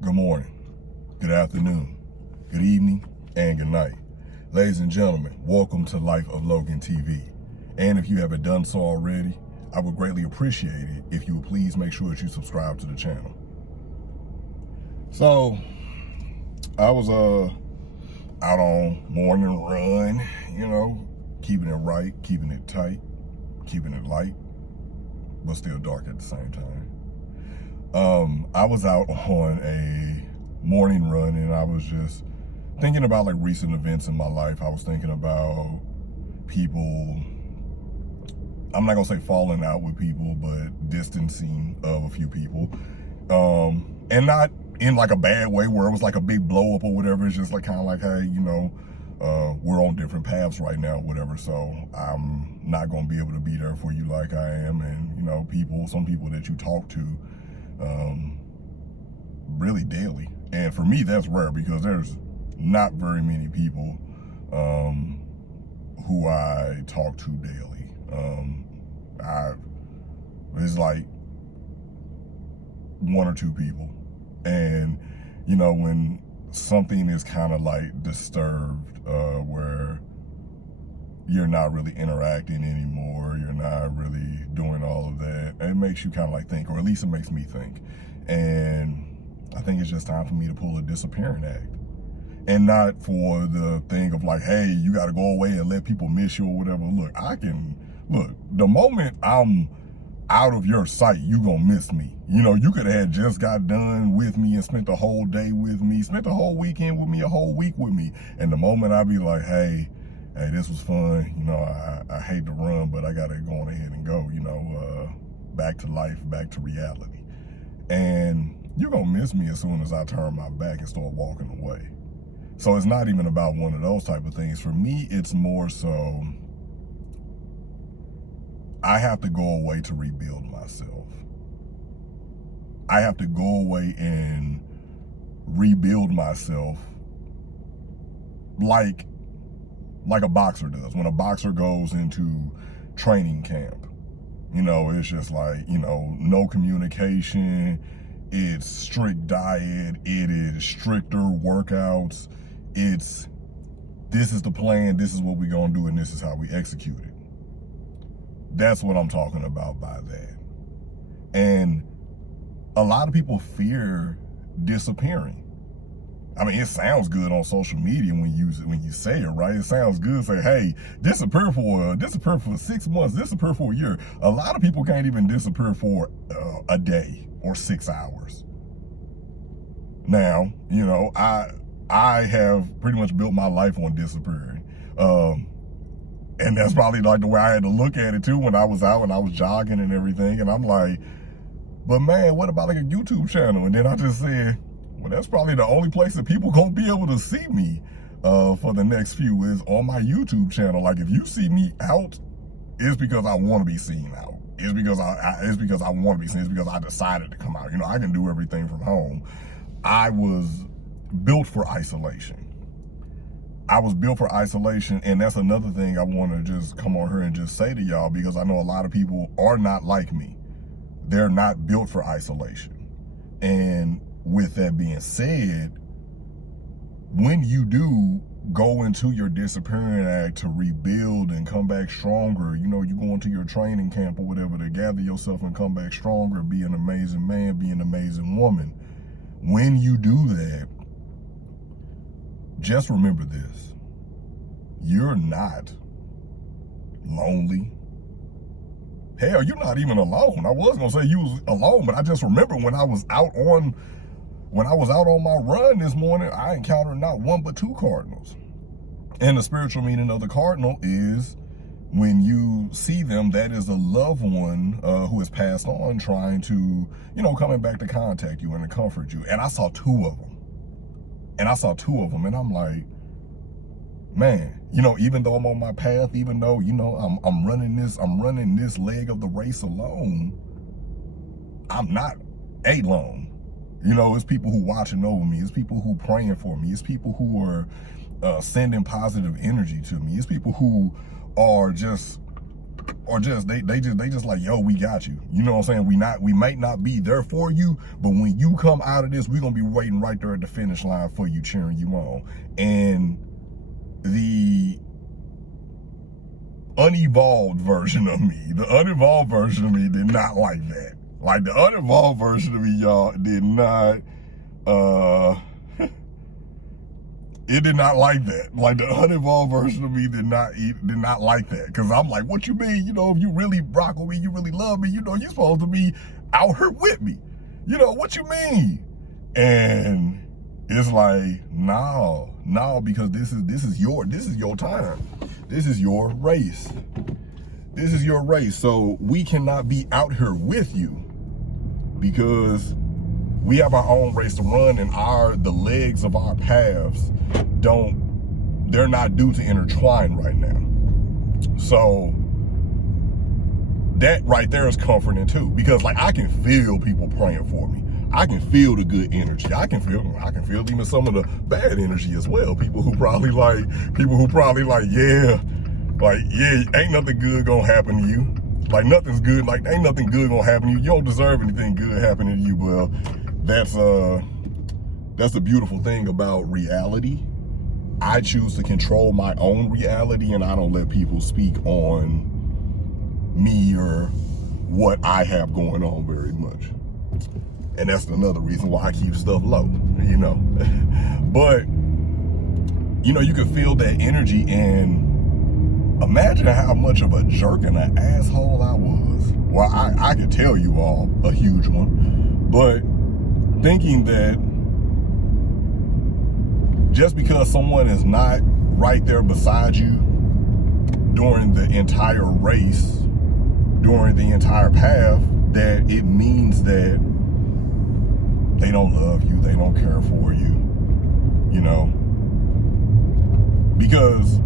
Good morning, good afternoon, good evening, and good night. Ladies and gentlemen, welcome to Life of Logan TV. And if you haven't done so already, I would greatly appreciate it if you would please make sure that you subscribe to the channel. So, I was out on morning run, keeping it right, keeping it tight, keeping it light, but still dark at the same time. I was out on a morning run and I was just thinking about like recent events in my life. I was thinking about people, I'm not gonna say falling out with people, but distancing of a few people. And not in like a bad way where it was like a big blow up or whatever. It's just like kind of like, hey, we're on different paths right now, whatever. So I'm not gonna be able to be there for you like I am. And some people that you talk to really daily. And for me, that's rare because there's not very many people who I talk to daily. It's like one or two people. And, when something is kind of like disturbed, where you're not really interacting anymore, you're not really doing all of that, it makes you kind of like think, or at least it makes me think. And I think it's just time for me to pull a disappearing act. And not for the thing of like, hey, you got to go away and let people miss you or whatever. Look, the moment I'm out of your sight, you gonna miss me. You could have just got done with me and spent the whole day with me, spent the whole weekend with me, a whole week with me. And the moment I be like, hey, this was fun. I hate to run, but I got to go on ahead and go, back to life, back to reality. And you're going to miss me as soon as I turn my back and start walking away. So it's not even about one of those type of things. For me, it's more so I have to go away to rebuild myself. I have to go away and rebuild myself like a boxer does. When a boxer goes into training camp, it's just like, no communication, it's strict diet, it is stricter workouts, this is the plan, this is what we're gonna do, and this is how we execute it. That's what I'm talking about by that. And a lot of people fear disappearing. I mean, it sounds good on social media when you say it, right? It sounds good. Say, hey, disappear for 6 months, disappear for a year. A lot of people can't even disappear for a day or 6 hours. Now, I have pretty much built my life on disappearing. And that's probably like the way I had to look at it too when I was out and I was jogging and everything. And I'm like, but man, what about like a YouTube channel? And then I just said, well, that's probably the only place that people gonna be able to see me for the next few is on my YouTube channel. Like if you see me out, it's because I want to be seen out. It's because I want to be seen. It's because I decided to come out. I can do everything from home. I was built for isolation. And that's another thing I want to just come on here and just say to y'all, because I know a lot of people are not like me. They're not built for isolation. And with that being said, when you do go into your disappearing act to rebuild and come back stronger, you go into your training camp or whatever to gather yourself and come back stronger, be an amazing man, be an amazing woman. When you do that, just remember this. You're not lonely. Hell, you're not even alone. I was gonna say you was alone, but I just remember when I was out on my run this morning, I encountered not one but two cardinals. And the spiritual meaning of the cardinal is when you see them, that is a loved one who has passed on, trying to, coming back to contact you and to comfort you. And I saw two of them. And I'm like, man, even though I'm on my path, even though, I'm running this leg of the race alone, I'm not alone. It's people who watching over me. It's people who praying for me. It's people who are sending positive energy to me. It's people who are just or just they just like, yo, we got you. You know what I'm saying? We might not be there for you, but when you come out of this, we're gonna be waiting right there at the finish line for you, cheering you on. And the unevolved version of me did not like that. Like, the unevolved version of me, y'all, did not it did not like that. Like, the unevolved version of me did not like that. Cause I'm like, what you mean? You know, if you really rock with me, you really love me, you know, you're supposed to be out here with me. You know, what you mean? And it's like, no, because this is your time. This is your race. This is your race. So we cannot be out here with you because we have our own race to run, and the legs of our paths they're not due to intertwine right now. So that right there is comforting too, because like, I can feel people praying for me. I can feel the good energy. I can feel even some of the bad energy as well. People who probably like, yeah, ain't nothing good gonna happen to you. Like, nothing's good. Like, ain't nothing good gonna happen to you. You don't deserve anything good happening to you. Well, that's the beautiful thing about reality. I choose to control my own reality, and I don't let people speak on me or what I have going on very much. And that's another reason why I keep stuff low, you know. But, you know, you can feel that energy, and imagine how much of a jerk and an asshole I was. Well, I could tell you all, a huge one. But thinking that just because someone is not right there beside you during the entire race, during the entire path, that it means that they don't love you, they don't care for you, you know? Because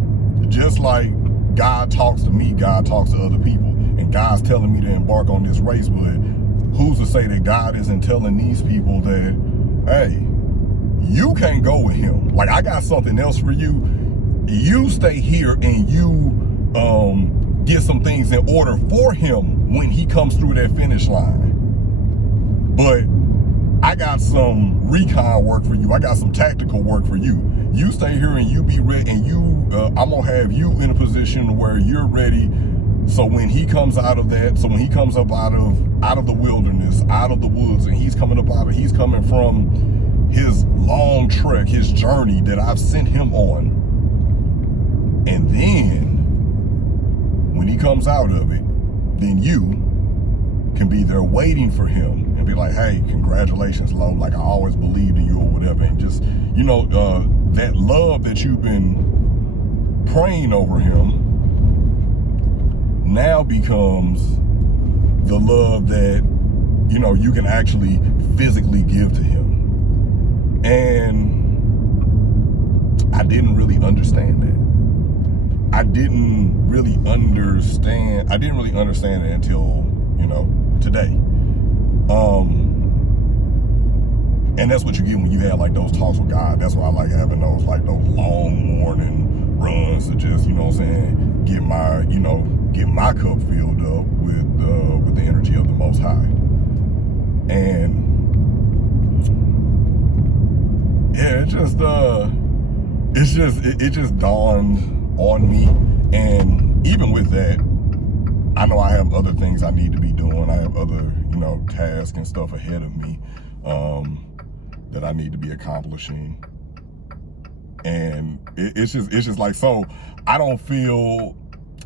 just like God talks to me, God talks to other people, and God's telling me to embark on this race, but who's to say that God isn't telling these people that, hey, you can't go with him. Like, I got something else for you. You stay here and you get some things in order for him when he comes through that finish line. But I got some recon work for you. I got some tactical work for you. You stay here and you be ready, and I'm gonna have you in a position where you're ready. So when he comes out of that, when he comes up out of the wilderness, out of the woods, and he's coming from his long trek, his journey that I've sent him on. And then when he comes out of it, then you can be there waiting for him and be like, hey, congratulations, Lo. Like, I always believed in you or whatever. And just, you know, that love that you've been praying over him now becomes the love that, you know, you can actually physically give to him. And I didn't really understand that. I didn't really understand it until, you know, today. And that's what you get when you have like those talks with God. That's why I like having those long morning runs to just, you know what I'm saying, get my cup filled up with the energy of the Most High. And yeah, it just dawned on me. And even with that, I know I have other things I need to be doing. I have other, you know, tasks and stuff ahead of me that I need to be accomplishing. And it's just like, so I don't feel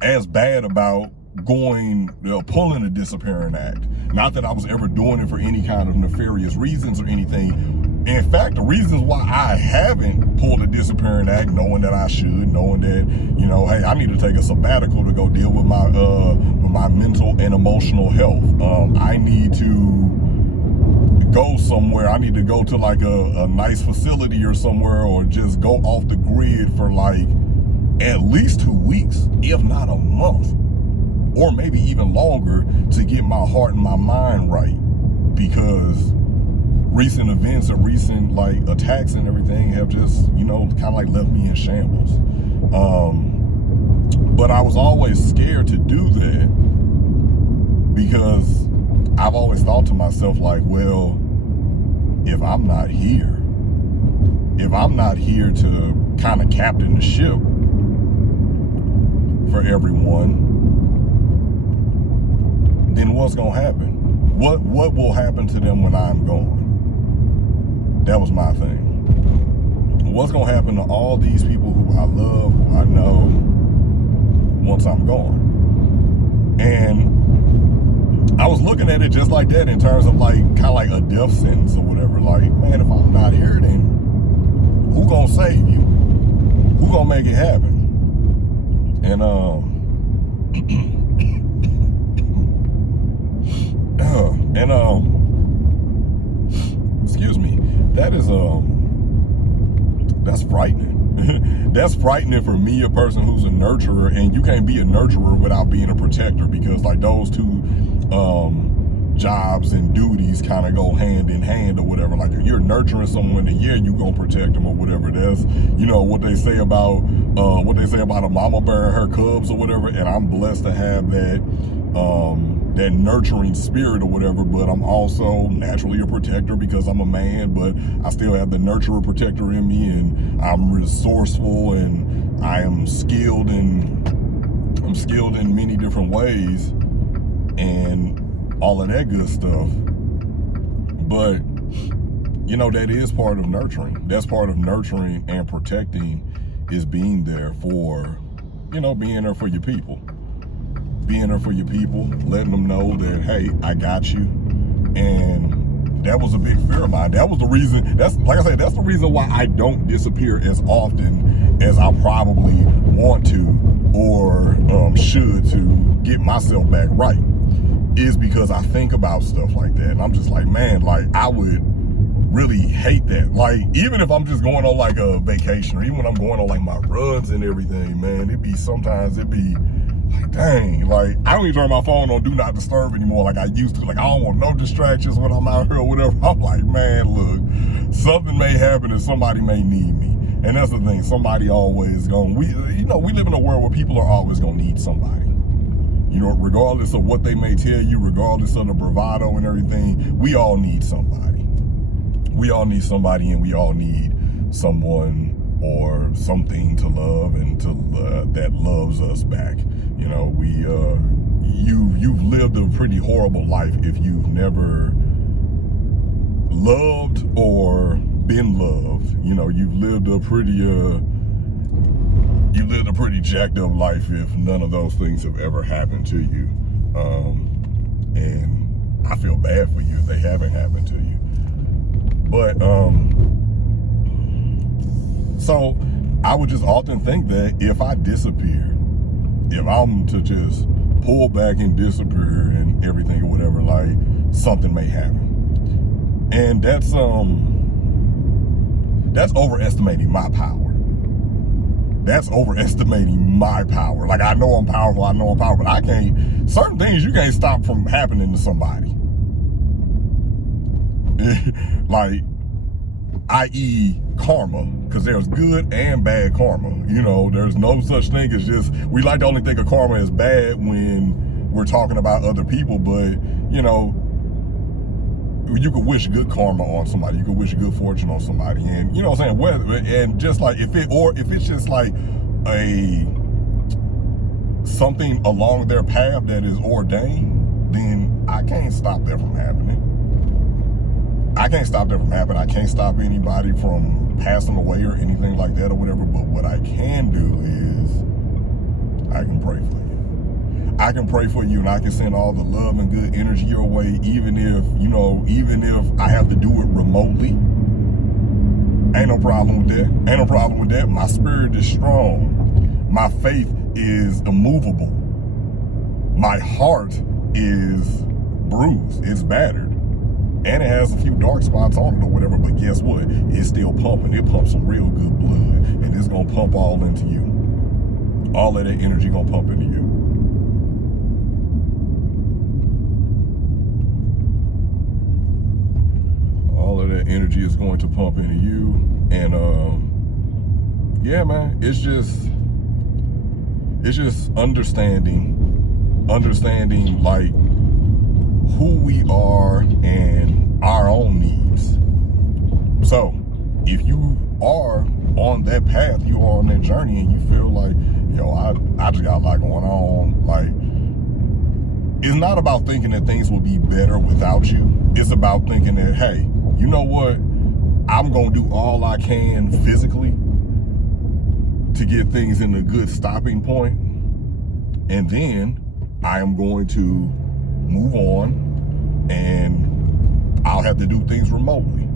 as bad about pulling a disappearing act. Not that I was ever doing it for any kind of nefarious reasons or anything. In fact, the reasons why I haven't pulled a disappearing act, knowing that I should, knowing that, you know, hey, I need to take a sabbatical to go deal with my mental and emotional health. I need to go somewhere. I need to go to like a nice facility or somewhere, or just go off the grid for like at least 2 weeks, if not a month, or maybe even longer, to get my heart and my mind right. Because recent events and recent like attacks and everything have just, you know, kind of like left me in shambles. But I was always scared to do that because I've always thought to myself, like, well, if I'm not here to kind of captain the ship for everyone, then what's going to happen? What will happen to them when I'm gone? That was my thing. What's going to happen to all these people who I love, who I know, once I'm gone? And I was looking at it just like that, in terms of like kind of like a death sentence or whatever. Like, man, if I'm not here, then who gonna save you? Who gonna make it happen? And excuse me, that's frightening. That's frightening for me, a person who's a nurturer, and you can't be a nurturer without being a protector, because like those two jobs and duties kind of go hand in hand or whatever. Like if you're nurturing someone, then yeah, you gonna protect them or whatever. That's, you know, what they say about a mama bear and her cubs or whatever. And I'm blessed to have that that nurturing spirit or whatever, but I'm also naturally a protector because I'm a man, but I still have the nurturer protector in me, and I'm resourceful, and I am skilled in many different ways and all of that good stuff. But you know, that is part of nurturing. That's part of nurturing and protecting, is being there for, you know, being there for your people. Being there for your people, letting them know that, hey, I got you. And that was a big fear of mine. That was the reason, that's the reason why I don't disappear as often as I probably want to or should, to get myself back right, is because I think about stuff like that. And I'm just like, man, like I would really hate that. Like, even if I'm just going on like a vacation, or even when I'm going on like my runs and everything, man, sometimes it'd be like, dang, like I don't even turn my phone on do not disturb anymore like I used to. Like, I don't want no distractions when I'm out here or whatever. I'm like, man, look, something may happen and somebody may need me. And that's the thing, somebody always we live in a world where people are always gonna need somebody. You know, regardless of what they may tell you, regardless of the bravado and everything, we all need somebody. We all need somebody, and we all need someone or something to love and that loves us back. You know, you've lived a pretty horrible life if you've never loved or been loved. You know, you've lived a pretty jacked up life if none of those things have ever happened to you. And I feel bad for you if they haven't happened to you. But so I would just often think that if I disappear, if I'm to just pull back and disappear and everything or whatever, like something may happen. And that's overestimating my power. That's overestimating my power. Like, I know I'm powerful, but certain things you can't stop from happening to somebody. Like, i.e. karma, because there's good and bad karma. You know, there's no such thing as just, we like to only think of karma as bad when we're talking about other people, but, you know, you could wish good karma on somebody, you could wish good fortune on somebody, and you know what I'm saying, and just like if it's just like something along their path that is ordained, then I can't stop that from happening. I can't stop anybody from passing away or anything like that or whatever, but what I can do is I can pray for you. I can pray for you, and I can send all the love and good energy your way, even if I have to do it remotely. Ain't no problem with that. My spirit is strong. My faith is immovable. My heart is bruised. It's battered. And it has a few dark spots on it or whatever, but guess what? It's still pumping. It pumps some real good blood, and it's going to pump all into you. All of that energy going to pump into you. All of that energy is going to pump into you. And yeah, man, it's just, It's just understanding like who we are and our own needs. So if you are on that path, you are on that journey, and you feel like, yo, I just got a lot going on, like, it's not about thinking that things will be better without you. It's about thinking that, hey, you know what? I'm going to do all I can physically to get things in a good stopping point. And then I am going to move on, and I'll have to do things remotely,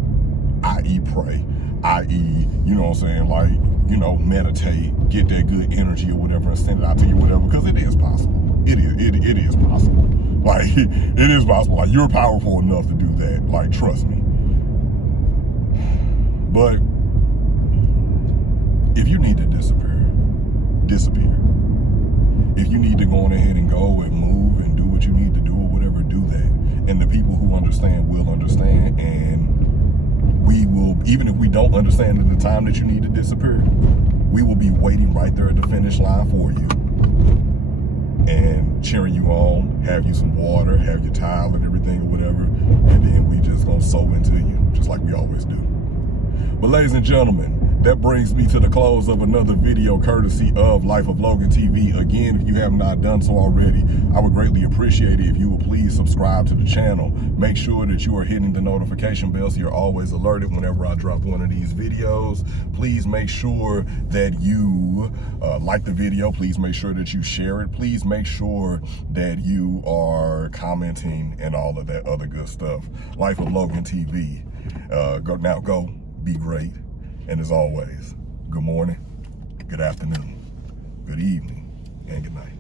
i.e. pray, i.e., you know what I'm saying, like, you know, meditate, get that good energy or whatever and send it out to you, whatever, because it is possible. It is possible. Like, it is possible. Like, you're powerful enough to do that. Like, trust me. But if you need to disappear. If you need to go on ahead and go and move and do what you need to do or whatever, do that. And the people who understand will understand, and we will, even if we don't understand at the time that you need to disappear, we will be waiting right there at the finish line for you and cheering you on, have you some water, have your towel and everything or whatever, and then we just gonna sow into you, just like we always do. But ladies and gentlemen, that brings me to the close of another video courtesy of Life of Logan TV. Again, if you have not done so already, I would greatly appreciate it if you would please subscribe to the channel. Make sure that you are hitting the notification bell so you're always alerted whenever I drop one of these videos. Please make sure that you like the video. Please make sure that you share it. Please make sure that you are commenting and all of that other good stuff. Life of Logan TV. Go, be great. And as always, good morning, good afternoon, good evening, and good night.